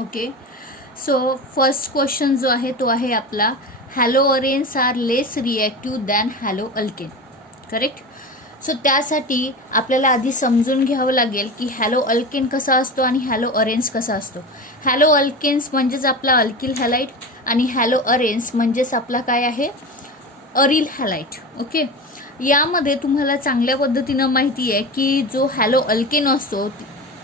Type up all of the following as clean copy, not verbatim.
Okay. So first question जो आहे तो आहे आपला, haloarenes are less reactive than haloalkane. Correct. So त्यासाठी आपल्याला आधी समजून घ्यावं लागेल की हॅलो अल्केन कसा असतो आणि हॅलो अरेन्स कसा असतो. हॅलो अल्केन्स म्हणजेच आपला अल्किल हॅलाइड आणि हॅलो अरेन्स म्हणजेच आपला काय आहे, अरिल हॅलाइट. ओके. यामध्ये तुम्हाला चांगल्या पद्धतीनं माहिती आहे की जो हॅलो अल्केन असतो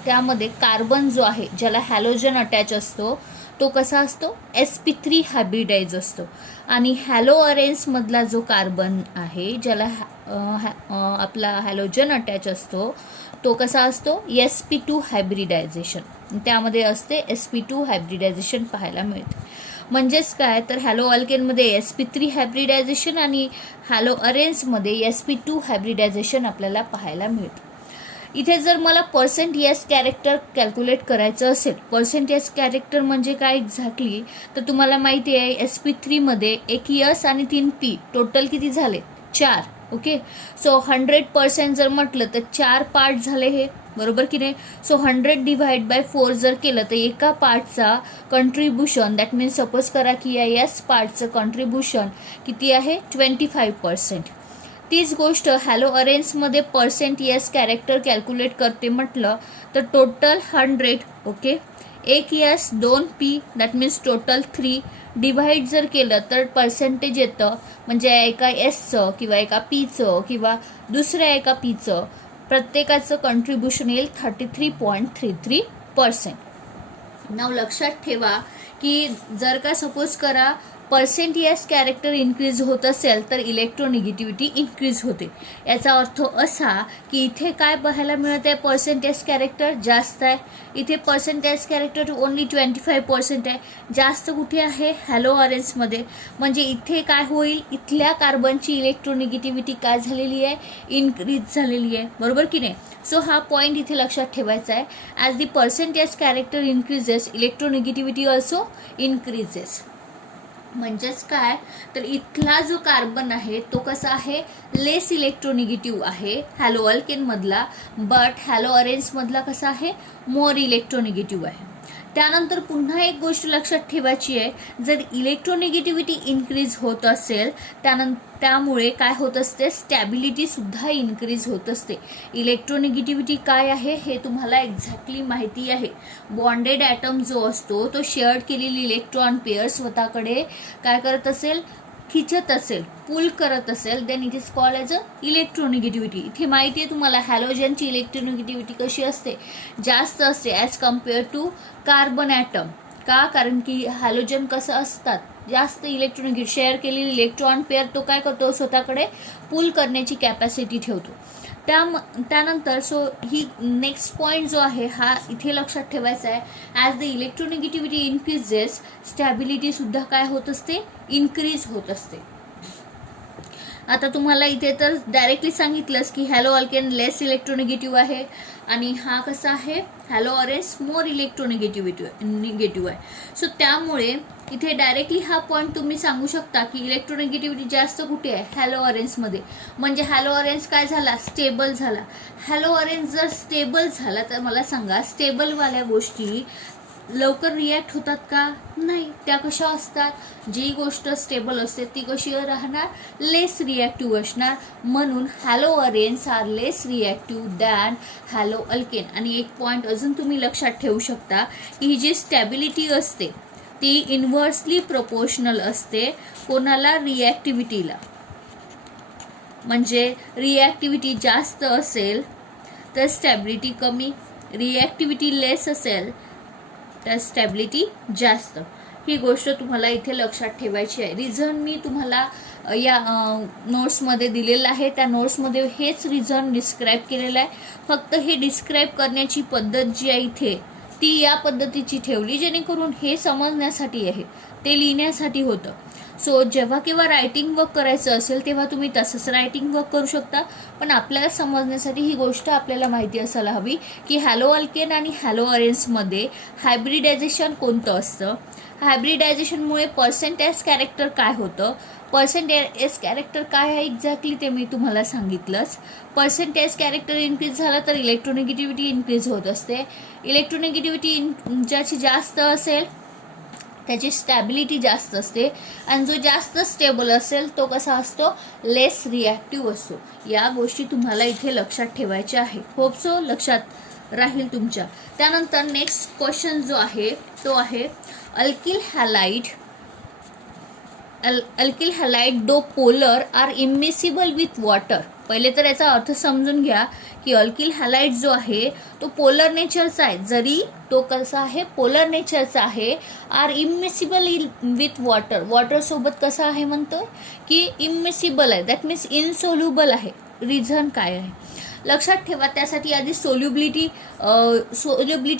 त्यामध्ये कार्बन जो आहे ज्याला हॅलोजन अटॅच असतो तो कसा असतो, sp3 हायब्रिडाइज असतो. आणि हॅलो अरेन्समधला जो कार्बन आहे ज्याला आपला हॅलोजन अटॅच असतो तो कसा असतो, sp2 हायब्रिडायझेशन. त्यामध्ये असते sp2 हायब्रिडायझेशन पाहायला मिळते. म्हणजेच काय तर हॅलो अल्केनमध्ये sp3 हायब्रिडायझेशन आणि हॅलो अरेन्समध्ये sp2 हायब्रिडायझेशन आपल्याला पाहायला मिळतं. इथे जर मला पर्सेंट कॅरेक्टर कॅल्क्युलेट करायचं असेल, पर्सेंट कॅरेक्टर म्हणजे काय एक्झॅक्टली तर तुम्हाला माहिती आहे sp3 मध्ये एक यस आणि 3 पी, टोटल किती झाले, 4. ओके. सो 100% जर म्हटलं तर 4 पार्ट झाले हे, बरोबर की नाही. सो 100 डिवाइड बाय 4 जर केलं तर एका पार्टचा कंट्रीब्युशन, दॅट मीन्स सपोज करा की या यस पार्टचं कंट्रीब्युशन किती आहे, 25%. तीच गोष्ट हॅलो अरेन्समध्ये पर्सेंट यस कॅरेक्टर कॅल्क्युलेट करते म्हटलं तर टोटल 100. ओके. एक s 2 p, that means total 3. Divide जर केलं तर पर्सेंटेज येतं, म्हणजे एका एसचं किंवा एका पीचं किंवा दुसऱ्या एका पीचं प्रत्येकाचं कंट्रीब्युशन येईल 33.33%. नाव लक्षात ठेवा की जर का सपोज करा पर्सेंट यस कॅरेक्टर इन्क्रीज होत असेल तर इलेक्ट्रोनिगेटिव्हिटी इन्क्रीज होते. याचा अर्थ असा की इथे काय पाहायला मिळत आहे, पर्सेंट यस कॅरेक्टर जास्त आहे. इथे पर्सेंट यस कॅरेक्टर ओनली 25% आहे. जास्त कुठे आहे, हॅलो अरेन्समध्ये. म्हणजे इथे काय होईल, इथल्या कार्बनची इलेक्ट्रोनिगेटिव्हिटी काय झालेली आहे, इन्क्रीज झालेली आहे, बरोबर की नाही. सो हा पॉईंट इथे लक्षात ठेवायचा आहे. As the percent s character increases, electronegativity also increases. म्हणजेच काय तर इथला जो कार्बन आहे तो कसा आहे, लेस इलेक्ट्रोनिगेटिव्ह आहे हॅलो अल्केन मधला, बट हॅलो अरेन्स मधला कसा आहे, मोर इलेक्ट्रोनिगेटिव्ह आहे. त्यानंतर पुन्हा एक गोष्ट लक्षात ठेवायची आहे, जर इलेक्ट्रोनिगेटिव्हिटी इन्क्रीज होत असेल त्यामुळे काय होत असते, स्टॅबिलिटी सुद्धा इन्क्रीज होत असते. इलेक्ट्रोनिगेटिव्हिटी काय आहे हे तुम्हाला एक्झॅक्टली माहिती आहे. बॉन्डेड ॲटम जो असतो तो शेअर केलेली इलेक्ट्रॉन पेअर स्वतःकडे काय करत असेल, खिचत असेल, पुल करत असेल, then it is called as a electronegativity. इथे माहिती आहे तुम्हाला हॅलोजनची इलेक्ट्रोनिगेटिव्हिटी कशी असते, जास्त असते as compare to carbon atom. का, कारण की हॅलोजन कसं असतात, जास्त इलेक्ट्रॉनिक शेअर केलेली इलेक्ट्रॉन पेअर तो काय करतो, स्वतःकडे पुल करण्याची कॅपॅसिटी ठेवतो. त्यानंतर सो ही नेक्स्ट पॉईंट जो आहे हा इथे लक्षात ठेवायचा आहे. As the electronegativity increases, stability सुद्धा काय होत असते, इन्क्रीज होत असते. आता तुम्हाला इथे तर डायरेक्टली सांगितलंच की हॅलो अल्केन लेस इलेक्ट्रोनिगेटिव्ह आहे आणि हा कसा आहे, हॅलो अरेन्स मोर इलेक्ट्रोनिगेटिव्ह आहे. सो त्यामुळे इथे डायरेक्टली हा पॉईंट तुम्ही सांगू शकता की इलेक्ट्रोनिगेटिव्हिटी जास्त कुठे आहे, हॅलो अरेन्समध्ये. म्हणजे हॅलो अरेन्स काय झाला, स्टेबल झाला. हॅलो अरेन्स जर स्टेबल झाला तर मला सांगा, स्टेबलवाल्या गोष्टी लवकर रिॲक्ट होतात का, नाही. त्या कशा असतात, जी गोष्ट स्टेबल असते ती कशी राहणार, लेस रिॲक्टिव्ह असणार. म्हणून hello arenes are less reactive than hello alkane. आणि एक पॉईंट अजून तुम्ही लक्षात ठेवू शकता की ही जी स्टॅबिलिटी असते ती इन्व्हर्सली प्रोपोर्शनल असते कोणाला, रिॲक्टिव्हिटीला. म्हणजे रिॲक्टिव्हिटी जास्त असेल तर स्टॅबिलिटी कमी, रिॲक्टिव्हिटी लेस असेल तर स्टॅबिलिटी जास्त. ही गोष्ट तुम्हाला इथे लक्षात ठेवायची आहे. रिझन मी तुम्हाला या नोट्समध्ये दिलेलं आहे, त्या नोट्समध्ये हेच रिझन डिस्क्राईब केलेलं आहे. फक्त हे डिस्क्राईब करण्याची पद्धत जी आहे इथे ती या पद्धतीची ठेवली जेणेकरून हे समजण्यासाठी आहे, ते लिहिण्यासाठी होतं. सो जेव्हा केव्हा रायटिंग वर्क करायचं असेल तेव्हा तुम्ही तसंच रायटिंग वर्क करू शकता, पण आपल्याला समजण्यासाठी ही गोष्ट आपल्याला माहिती असायला हवी की हॅलो अल्केन आणि हॅलो अरेन्समध्ये हायब्रिडायझेशन कोणतं असतं, हायब्रिडायझेशनमुळे पर्सेंटेज कॅरेक्टर काय होतं, पर्सेंटेज कॅरेक्टर काय आहे एक्झॅक्टली ते मी तुम्हाला सांगितलंच. पर्सेंटेज कॅरेक्टर इन्क्रीज झालं तर इलेक्ट्रोनिगेटिव्हिटी इन्क्रीज होत असते. इलेक्ट्रोनिगेटिव्हिटी ज्याची जास्त असेल त्याची स्टॅबिलिटी जास्त असते, आणि जो जास्त स्टेबल असेल तो कसा असतो, लेस रिॲक्टिव्ह असतो. या गोष्टी तुम्हाला इथे लक्षात ठेवायच्या आहे. होप सो लक्षात राहील तुमच्या. त्यानंतर नेक्स्ट क्वेश्चन जो आहे तो आहे alkyl halide though polar are immiscible with water. पहिले तर याचा अर्थ समजून घ्या की अल्किल हॅलाइड जो आहे तो पोलर नेचरचा आहे. जरी तो कसा आहे, पोलर नेचरचा आहे, are immiscible with water. Water सोबत कसा आहे म्हणतोय की इमिसिबल आहे, दॅट मीन्स इनसोल्युबल आहे. रिझन काय आहे लक्षात ठेवा. त्यासाठी आधी सोल्युबिलिटी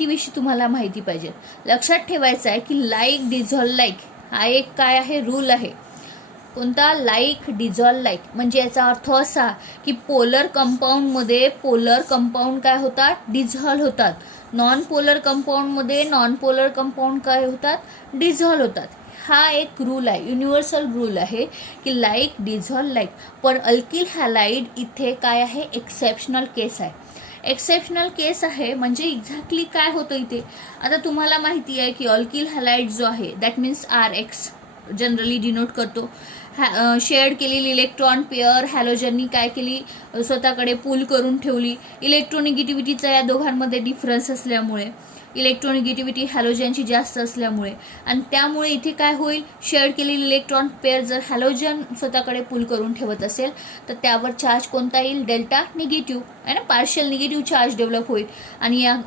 विषयी तुम्हाला माहिती पाहिजे. लक्षात ठेवायचं आहे की लाईक डिझॉल्व लाईक हा एक काय आहे, रूल आहे. कोणता, लाईक डिझॉल्व लाईक. म्हणजे याचा अर्थ असा की पोलर कंपाऊंडमध्ये पोलर कंपाऊंड काय होतात, डिझॉल्व होतात. नॉन पोलर कंपाऊंडमध्ये नॉन पोलर कंपाऊंड काय होतात, डिझॉल्व होतात. हा एक रूल आहे, युनिव्हर्सल रूल आहे की लाईक डिझॉल्व लाईक. पण अल्किल हॅलाइड इथे काय आहे, एक्सेप्शनल केस आहे. एक्सेप्शनल केस आहे म्हणजे एक्झॅक्टली काय होतं इथे. आता तुम्हाला माहिती आहे की अल्किल हॅलाइड जो आहे that means RX generally denote करतो. शेअर केलेली इलेक्ट्रॉन पेअर हॅलोजननी काय केली, स्वतःकडे पुल करून ठेवली. इलेक्ट्रोनिगेटिव्हिटीचा या दोघांमध्ये डिफरन्स असल्यामुळे, इलेक्ट्रोनिगेटिव्हिटी हॅलोजनची जास्त असल्यामुळे, आणि त्यामुळे इथे काय होईल, शेअर केलेली इलेक्ट्रॉन पेअर जर हॅलोजन स्वतःकडे पुल करून ठेवत असेल तर त्यावर चार्ज कोणता येईल, डेल्टा निगेटिव्ह आहे ना, पार्शियल निगेटिव्ह चार्ज डेव्हलप होईल. आणि या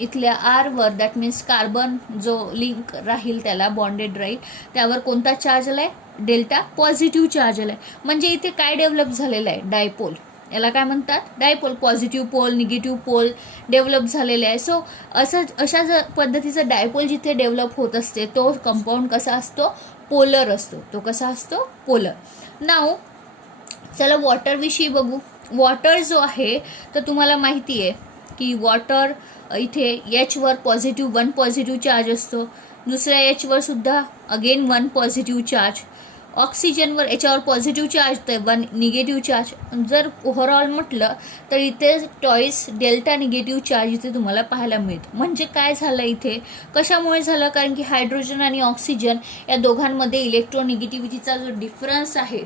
इथल्या आरवर दॅट मीन्स कार्बन जो लिंक राहील त्याला बॉन्डेड राहील त्यावर कोणता चार्ज आलाय, डेल्टा पॉझिटिव्ह चार्ज आलाय. म्हणजे इथे काय डेव्हलप झालेलं आहे, डायपोल. याला काय म्हणतात, dipole. Positive pole negative pole develop झालेले आहे. सो अशा पद्धतीचं डायपोल जिथे डेव्हलप होत असते तो कंपाऊंड कसा असतो, पोलर असतो. तो कसा असतो, पोलर. नाव चला वॉटरविषयी बघू. वॉटर जो आहे तर तुम्हाला माहिती आहे की वॉटर इथे Hवर पॉझिटिव्ह 1 पॉझिटिव्ह चार्ज असतो, दुसऱ्या Hवर सुद्धा अगेन 1 पॉझिटिव्ह चार्ज. ऑक्सिजनवर याच्यावर पॉझिटिव्ह चार्ज तर 1 निगेटिव्ह चार्ज. जर ओव्हरऑल म्हटलं तर इथे टॉईस डेल्टा निगेटिव्ह चार्ज इथे तुम्हाला पाहायला मिळतं. म्हणजे काय झालं इथे, कशामुळे झालं, कारण की हायड्रोजन आणि ऑक्सिजन या दोघांमध्ये इलेक्ट्रोनिगेटिव्हिटीचा जो डिफरन्स आहे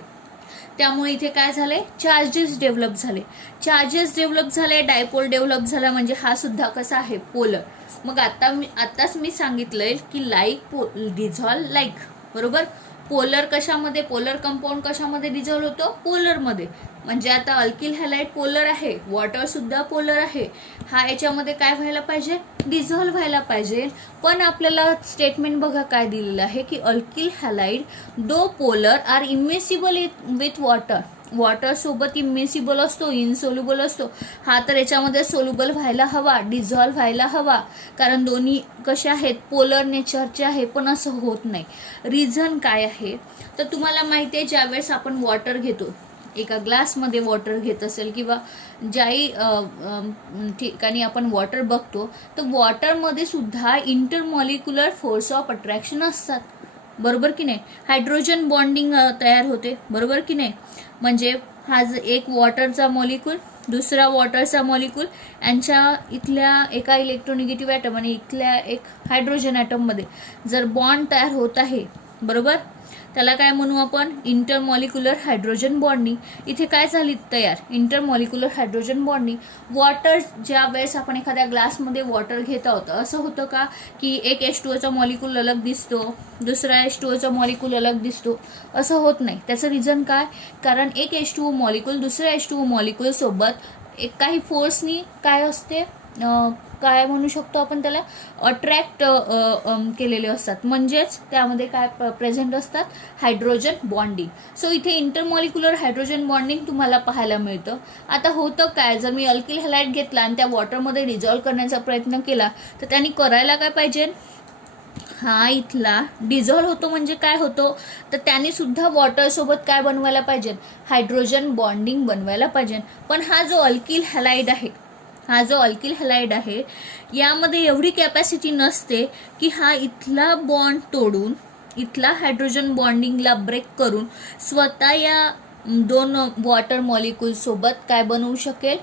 त्यामुळे इथे काय झाले, चार्जेस डेव्हलप झाले. चार्जेस डेव्हलप झाले, डायपोल डेव्हलप झाला. म्हणजे हा सुद्धा कसा आहे, पोलर. मग आताच मी सांगितलंय की लाईक डिझॉल्व लाईक, बरोबर. पोलर कशामध्ये, पोलर कंपाऊंड कशामध्ये डिझॉल्व होतो, पोलरमध्ये. म्हणजे आता अल्किल हॅलाइड पोलर आहे, वॉटर सुद्धा पोलर आहे. हा याच्यामध्ये काय व्हायला पाहिजे, डिझॉल्व व्हायला पाहिजे. पण आपल्याला स्टेटमेंट बघा काय दिलेलं आहे की alkyl halide though polar are immiscible with water. Water सोबत इमिसिबल असतो, इनसोल्युबल असतो. हा तर याच्यामध्ये सोल्युबल व्हायला हवा, डिझॉल्व व्हायला हवा, कारण दोन्ही कशा आहेत, पोलर नेचरचे आहे. पण असं होत नाही. रिझन काय आहे तर तुम्हाला माहिती आहे, ज्यावेळेस आपण वॉटर घेतो, एका ग्लासमध्ये वॉटर घेत असेल किंवा ज्याही ठिकाणी आपण वॉटर बघतो तर वॉटरमध्ये सुद्धा इंटरमॉलिक्युलर फोर्स ऑफ अट्रॅक्शन असतात, बरोबर की नाही. हायड्रोजन बॉन्डिंग तयार होते, बरोबर की नाही. म्हणजे हा एक वॉटरचा मॉलिक्यूल दुसरा वॉटरचा मॉलिक्यूल यांच्या इथल्या एका इलेक्ट्रोनिगेटिव्ह ॲटम आणि इथल्या एक हायड्रोजन ॲटममध्ये जर बॉन्ड तयार होत आहे, बरोबर, त्याला काय म्हणू आपण, इंटरमॉलिक्युलर हायड्रोजन बॉन्डिंग. इथे काय झाली तयार, इंटरमॉलिक्युलर हायड्रोजन बॉन्डिंग. वॉटर ज्या वेळेस आपण एखाद्या ग्लासमध्ये वॉटर घेत आहोत, असं होतं का की एक H2O मॉलिक्यूल अलग दिसतो, दुसरा H2O मॉलिक्यूल अलग दिसतो, असं होत नाही. त्याचं रिझन काय, कारण एक H2O मॉलिक्यूल दुसऱ्या H2O मॉलिक्यूल सोबत एक काही फोर्सनी काय असते, काय म्हणू शकतो आपण त्याला, अट्रॅक्ट केलेले असतात. म्हणजेच त्यामध्ये काय प्रेझेंट असतात, हायड्रोजन बॉन्डिंग. सो इथे इंटरमॉलिक्युलर हायड्रोजन बॉन्डिंग तुम्हाला पाहायला मिळतं. आता होतं काय, जर मी अल्किल हॅलाइड घेतला आणि त्या वॉटरमध्ये डिझॉल्व करण्याचा प्रयत्न केला तर त्यांनी करायला काय पाहिजे, हा इथला डिझॉल्व्ह होतो म्हणजे काय होतो, तर त्याने सुद्धा वॉटर सोबत काय बनवायला पाहिजे, हायड्रोजन बॉन्डिंग बनवायला पाहिजे. पण हा जो अल्किल हॅलाइड आहे यामध्ये एवढी कॅपॅसिटी नसते की हा इथला बॉन्ड तोडून, इथला हायड्रोजन बॉन्डिंगला ब्रेक करून स्वतः या दोन वॉटर मॉलिक्यूल सोबत काय बनवू शकेल,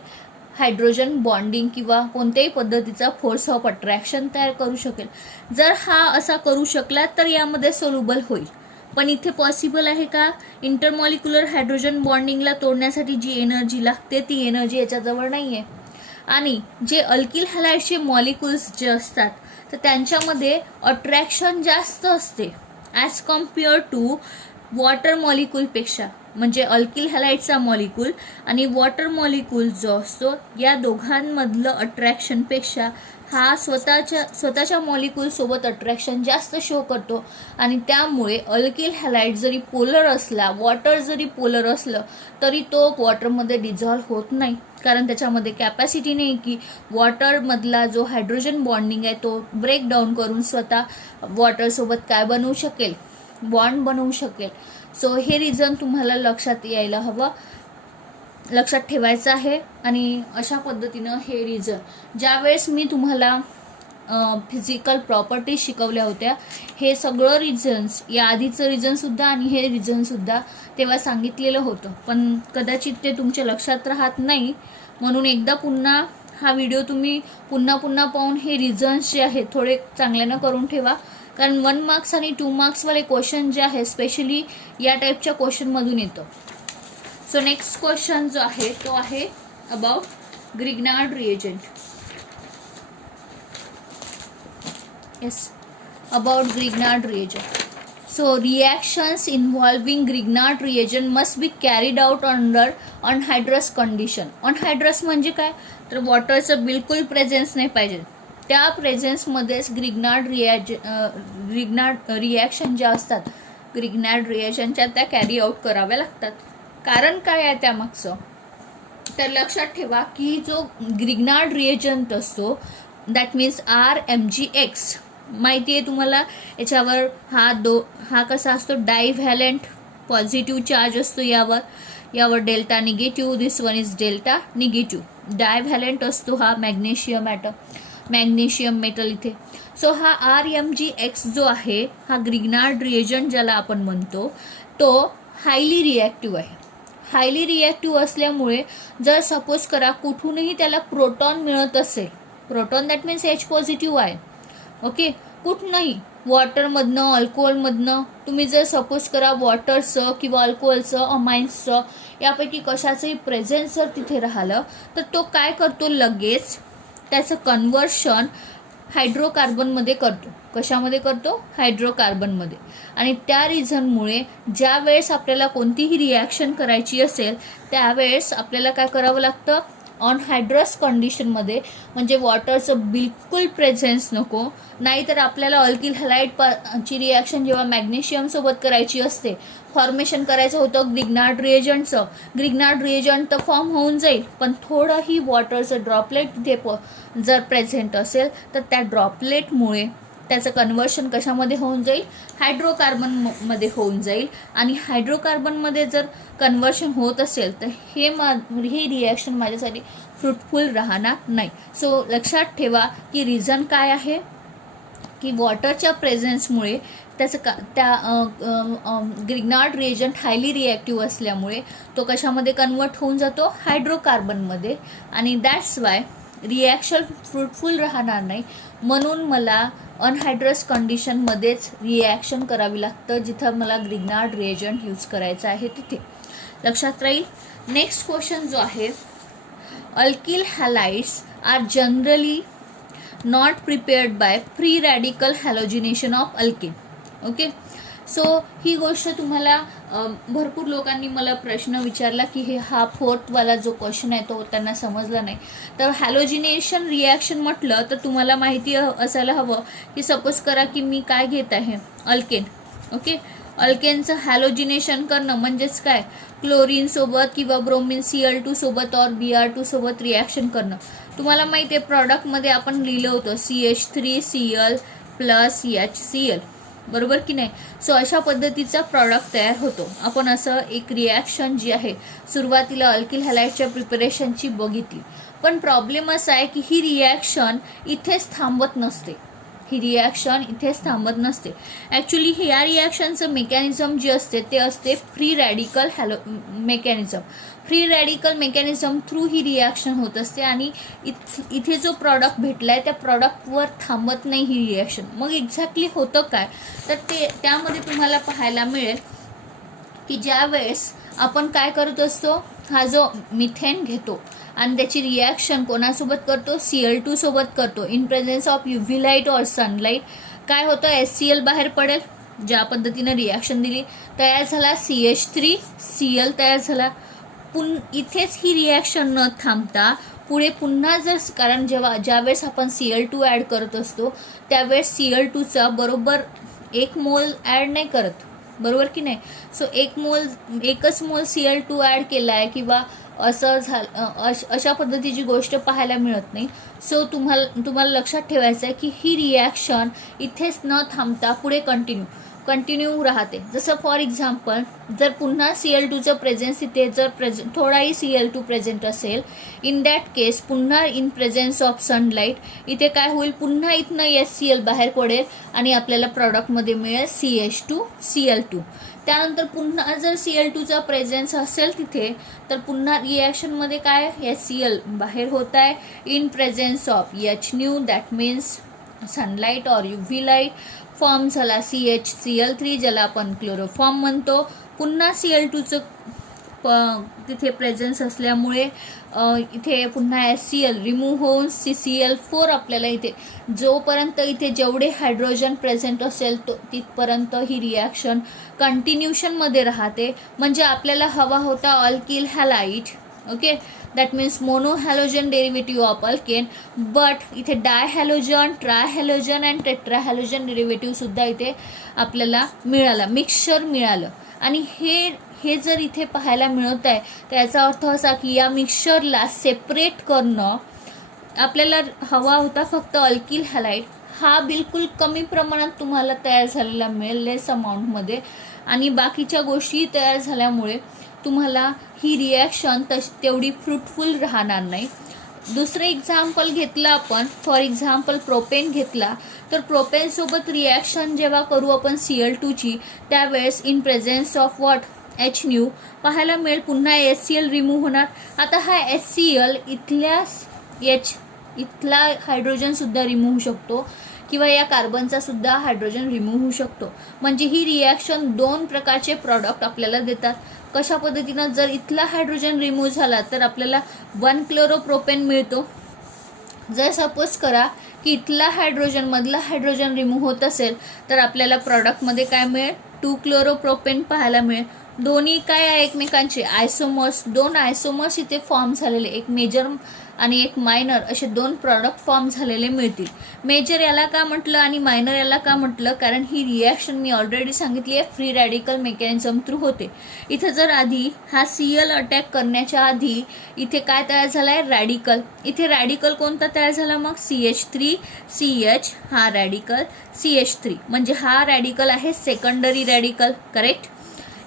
हायड्रोजन बॉन्डिंग किंवा कोणत्याही पद्धतीचा फोर्स ऑफ अट्रॅक्शन तयार करू शकेल. जर हा असा करू शकला तर यामध्ये सोल्युबल होईल. पण इथे पॉसिबल आहे का? इंटरमॉलिक्युलर हायड्रोजन बॉन्डिंगला तोडण्यासाठी जी एनर्जी लागते ती एनर्जी याच्याजवळ नाही आहे. आणि जे अल्किल हॅलाइडचे मॉलिक्युल्स जे असतात तर त्यांच्यामध्ये अट्रॅक्शन जास्त असते ॲज कम्पेअर टू वॉटर मॉलिक्यूलपेक्षा. म्हणजे अल्किल हॅलाइडचा मॉलिक्यूल आणि वॉटर मॉलिक्यूल जो असतो या दोघांमधलं अट्रॅक्शनपेक्षा हा स्वतःच्या मॉलिक्यूल सोबत अट्रॅक्शन जास्त शो करतो. आणि त्यामुळे अल्किल हॅलाइड जरी पोलर असला, वॉटर जरी पोलर असलं तरी तो वॉटरमध्ये डिझॉल्व्ह होत नाही, कारण त्याच्यामध्ये कॅपॅसिटी नाही की वॉटरमधला जो हायड्रोजन बॉन्डिंग आहे तो ब्रेक डाऊन करून स्वतः वॉटरसोबत काय बनवू शकेल, बॉन्ड बनवू शकेल. सो हे रिझन तुम्हाला लक्षात यायला हवं, लक्षात ठेवायचं आहे. आणि अशा पद्धतीनं हे रिझन ज्यावेळेस मी तुम्हाला फिजिकल प्रॉपर्टीज शिकवल्या होत्या, हे सगळं रिझन्स, या आधीचं रिझनसुद्धा आणि हे रिझनसुद्धा तेव्हा सांगितलेलं होतं, पण कदाचित ते तुमच्या लक्षात राहत नाही. म्हणून एकदा पुन्हा हा व्हिडिओ तुम्ही पुन्हा पाहून हे रिझन्स जे आहेत थोडे चांगल्यानं करून ठेवा, कारण 1 मार्क्स आणि 2 मार्क्सवाले क्वेश्चन जे आहे स्पेशली या टाईपच्या क्वेश्चनमधून येतं. सो नेक्स्ट क्वेश्चन जो आहे तो आहे about Grignard reagent. Yes, about Grignard reagent. So reactions involving Grignard reagent must be carried out under anhydrous condition. Anhydrous म्हणजे काय, तर वॉटरचं बिलकुल प्रेझेन्स नाही पाहिजे. त्या प्रेझेन्समध्येच ग्रिग्नार्ड रिॲक्शन ज्या असतात, ग्रिग्नार्ड रिएजंटच्या त्या कॅरी आउट कराव्या लागतात. कारण काय आहे त्यामागचं, तर लक्षात ठेवा की जो ग्रिग्नार्ड रिएजंट असतो दॅट मीन्स RMgX माहिती आहे तुम्हाला. याच्यावर हा कसा असतो, डायव्हॅलेंट पॉझिटिव्ह चार्ज असतो, यावर delta negative, this one is delta negative. डायव्हॅलेंट असतो हा मॅग्नेशियम मेटल इथे. सो हा RMgX जो आहे हा ग्रिग्नार्ड रिएजंट ज्याला आपण म्हणतो तो हायली रिॲक्टिव्ह आहे. हायली रिॲक्टिव्ह असल्यामुळे जर सपोज करा कुठूनही त्याला प्रोटॉन मिळत असेल, proton that means H positive आहे, ओके, कुठनंही वॉटरमधनं, अल्कोहोलमधनं, तुम्ही जर सपोज करा वॉटरचं किंवा अल्कोहोलचं, अमाइन्सचं यापैकी कशाचंही प्रेझेन्स जर तिथे राहिलं तर तो काय करतो, लगेच त्याचं कन्व्हर्शन हायड्रोकार्बनमध्ये करतो. कशामध्ये करतो, हायड्रोकार्बनमध्ये. आणि त्या रिझनमुळे ज्या वेळेस आपल्याला कोणतीही रिॲक्शन करायची असेल त्यावेळेस आपल्याला काय करावं लागतं, अनहायड्रस कंडिशनमध्ये, म्हणजे वॉटरचं बिलकुल प्रेझेन्स नको. नाहीतर आपल्याला अल्किल हॅलाइडची रिॲक्शन जेव्हा मॅग्नेशियमसोबत करायची असते, फॉर्मेशन करायचं होतं ग्रिग्नार्ड रिएजंटचं, ग्रिग्नार्ड रिएजंट तर फॉर्म होऊन जाईल, पण थोडंही वॉटरचं ड्रॉपलेट तिथे जर प्रेझेंट असेल तर त्या ड्रॉपलेटमुळे त्याचं कन्व्हर्शन कशामध्ये होऊन जाईल, हायड्रोकार्बनमध्ये होऊन जाईल. आणि हायड्रोकार्बनमध्ये जर कन्व्हर्शन होत असेल तर ही रिॲक्शन माझ्यासाठी फ्रुटफुल राहणार नाही. सो लक्षात ठेवा की रिझन काय आहे की वॉटरच्या प्रेझेन्समुळे त्या ग्रिग्नार्ड रिएजंट हायली रिॲक्टिव्ह असल्यामुळे तो कशामध्ये कन्वर्ट होऊन जातो, हायड्रोकार्बनमध्ये. आणि दॅट्स वाय रिॲक्शन फ्रुटफुल राहणार नाही. म्हणून मला अनहायड्रस कंडिशनमध्येच रिॲक्शन करावी लागतं जिथं मला ग्रिग्नार्ड रिएजंट यूज करायचं आहे तिथे. लक्षात राहील. नेक्स्ट क्वेश्चन जो आहे, alkyl halides are generally not prepared by free radical halogenation of alkane. Okay, so ही गोष्ट तुम्हाला भरपूर लोकांनी मला प्रश्न विचारला की हा फोर्थवाला जो क्वेश्चन आहे तो त्यांना समजला नाही. तर हॅलोजिनेशन रिॲक्शन म्हटलं तर तुम्हाला माहिती असायला हवं की सपोज करा की मी काय घेत आहे, अल्केन. ओके, अल्केनचं हॅलोजिनेशन करणं म्हणजेच काय, क्लोरीन सोबत किंवा ब्रोमिन Cl2 सोबत और Br2 सोबत रिॲक्शन करणं. तुम्हाला माहिती आहे प्रॉडक्टमध्ये आपण लिहिलं होतं CH3Cl प्लस HCl, बरोबर की नाही. सो अशा पद्धतीचा प्रॉडक्ट तयार होतो. आपण असं एक रिॲक्शन जी आहे सुरुवातीला अल्किल हॅलाइडच्या प्रिपरेशनची बघितली. पण प्रॉब्लेम असा आहे की ही रिॲक्शन इथेच थांबत नसते. ॲक्च्युली या रिॲक्शनचं मेकॅनिझम जे असते ते असते फ्री रॅडिकल मेकॅनिझम थ्रू ही रिॲक्शन होत असते आणि इथे जो प्रॉडक्ट भेटलाय त्या प्रॉडक्टवर थांबत नाही ही रिॲक्शन. मग एक्झॅक्टली होतं काय, तर त्यामध्ये तुम्हाला पाहायला मिळेल की ज्या वेळेस आपण काय करत असतो, हा जो मिथेन घेतो आणि त्याची रिॲक्शन कोणासोबत करतो, Cl2 सोबत करतो in presence of UV light और सनलाईट. काय होतं, HCl बाहेर पडेल. ज्या पद्धतीनं रिॲक्शन दिली तयार झाला CH3Cl तयार झाला. इथेच ही रिॲक्शन न थांबता पुढे पुन्हा जर, कारण ज्यावेळेस आपण Cl2 ॲड करत असतो त्यावेळेस Cl2चा बरोबर 1 मोल ॲड नाही करत, बरोबर की नाही. सो 1 मोल Cl2 ॲड केला आहे किंवा असं अशा पद्धतीची गोष्ट पाहायला मिळत नाही. सो तुम्हाला लक्षात ठेवायचं आहे की ही रिॲक्शन इथेच न थांबता पुढे कंटिन्यू राहते. जसं फॉर एक्झाम्पल जर पुन्हा Cl2चं प्रेझेन्स इथे जर थोडाही Cl2 प्रेझेंट असेल, इन दॅट केस पुन्हा इन प्रेझेन्स ऑफ सनलाईट इथे काय होईल, पुन्हा इथनं HCl बाहेर पडेल आणि आपल्याला प्रॉडक्टमध्ये मिळेल CH2Cl2. त्यानंतर पुन्हा जर Cl2चा प्रेझेन्स असेल तिथे तर पुन्हा रिॲक्शनमध्ये काय HCl बाहेर होत आहे in presence of Hν, that means sunlight और UV लाईट. फॉर्म झाला CHCl3 ज्याला आपण क्लोरोफॉर्म म्हणतो. पुन्हा Cl2चं तिथे प्रेझेन्स असल्यामुळे इथे पुन्हा HCl रिमूव्ह होऊन CCl4 आपल्याला इथे जोपर्यंत इथे जेवढे हायड्रोजन प्रेझेंट असेल तिथपर्यंत ही रिॲक्शन कंटिन्यूशनमध्ये राहते. म्हणजे आपल्याला हवा होता alkyl halide, okay, that means mono halogen derivative of alkane, but इथे डायहॅलोजन, ट्रायहॅलोजन अँड टेट्राहॅलोजन डेरिव्हेटिव्ह सुद्धा इथे आपल्याला मिक्सचर मिळालं. आणि हे जर इथे पाहायला मिळत आहे तर याचा अर्थ असा की या मिक्सचरला सेपरेट करणं आपल्याला हवा होता फक्त अल्किल हॅलाइड. हा बिलकुल कमी प्रमाणात तुम्हाला तयार झालेला मिळेल, लेस अमाऊंटमध्ये, आणि बाकीच्या गोष्टी तयार झाल्यामुळे तुम्हाला ही रिॲक्शन तेवढी फ्रुटफुल राहणार नाही. दुसरं एक्झाम्पल घेतलं आपण, फॉर एक्झाम्पल प्रोपेन घेतला तर प्रोपेनसोबत रिॲक्शन जेव्हा करू आपण Cl2ची त्यावेळेस in presence of what Hν पाहायला मिळेल पुन्हा HCl रिमूव्ह होणार. आता हा HCl इथला हायड्रोजन सुद्धा रिमूव्ह होऊ शकतो किंवा या कार्बनचा सुद्धा हायड्रोजन रिमूव्ह होऊ शकतो. म्हणजे ही रिॲक्शन 2 प्रकारचे प्रॉडक्ट आपल्याला देतात. कशा पद्धतीनं, जर इथला हायड्रोजन रिमूव्ह झाला तर आपल्याला 1 क्लोरोप्रोपेन मिळतो. जर सपोज करा की इथला हायड्रोजन मधला हायड्रोजन रिमूव्ह होत असेल तर आपल्याला प्रॉडक्टमध्ये काय मिळेल, 2 क्लोरोप्रोपेन पाहायला मिळेल. दोन्ही काय आहे एकमेकांचे आयसोमर्स, 2 आयसोमर्स इथे फॉर्म झालेले, एक मेजर आणि एक मायनर असे 2 प्रॉडक्ट फॉर्म झालेले मिळतील. मेजर याला का म्हटलं आणि मायनर याला का म्हटलं, कारण ही रिॲक्शन मी ऑलरेडी सांगितली आहे फ्री रॅडिकल मेकॅनिझम थ्रू होते. इथे जर आधी हा Cl अटॅक करण्याच्या आधी इथे काय तयार झाला आहे, रॅडिकल. इथे रॅडिकल कोणता तयार झाला मग, CH3CH, हा रॅडिकल CH3, म्हणजे हा रॅडिकल आहे सेकंडरी रॅडिकल, करेक्ट.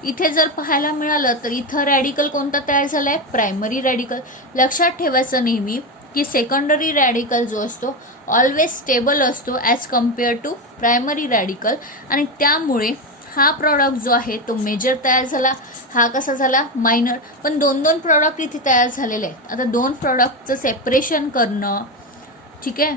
इथे जर पाहायला मिळालं तर इथं रॅडिकल कोणता तयार झाला आहे, प्रायमरी रॅडिकल. लक्षात ठेवायचं नेहमी की सेकंडरी रॅडिकल जो असतो ऑलवेज स्टेबल असतो as compare to primary radical, आणि त्यामुळे हा प्रॉडक्ट जो आहे तो मेजर तयार झाला, हा कसा झाला, मायनर. पण 2 प्रॉडक्ट इथे तयार झालेले आहेत. आता 2 प्रॉडक्टचं सेपरेशन करणं, ठीक आहे,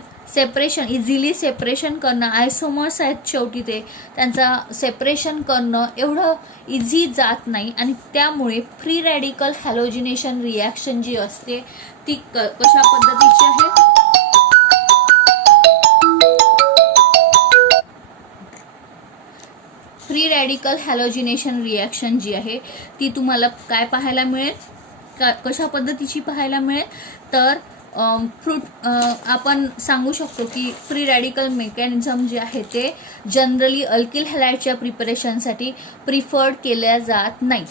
इझिली सेपरेशन करणं, आयसोमर्स आहेत शेवटी ते, त्यांचा सेपरेशन करणं एवढं इझी जात नाही. आणि त्यामुळे फ्री रॅडिकल हॅलोजिनेशन रिॲक्शन जी असते ती कशा पद्धतीची आहे, फ्री रॅडिकल हॅलोजिनेशन रिॲक्शन जी आहे ती तुम्हाला काय पाहायला मिळेल, कशा पद्धतीची पाहायला मिळेल, तर आपण सांगू शकतो की फ्री रॅडिकल मेकॅनिझम जे आहे ते जनरली अल्किल हॅलाइडच्या प्रिपरेशनसाठी प्रिफर्ड केल्या जात नाही.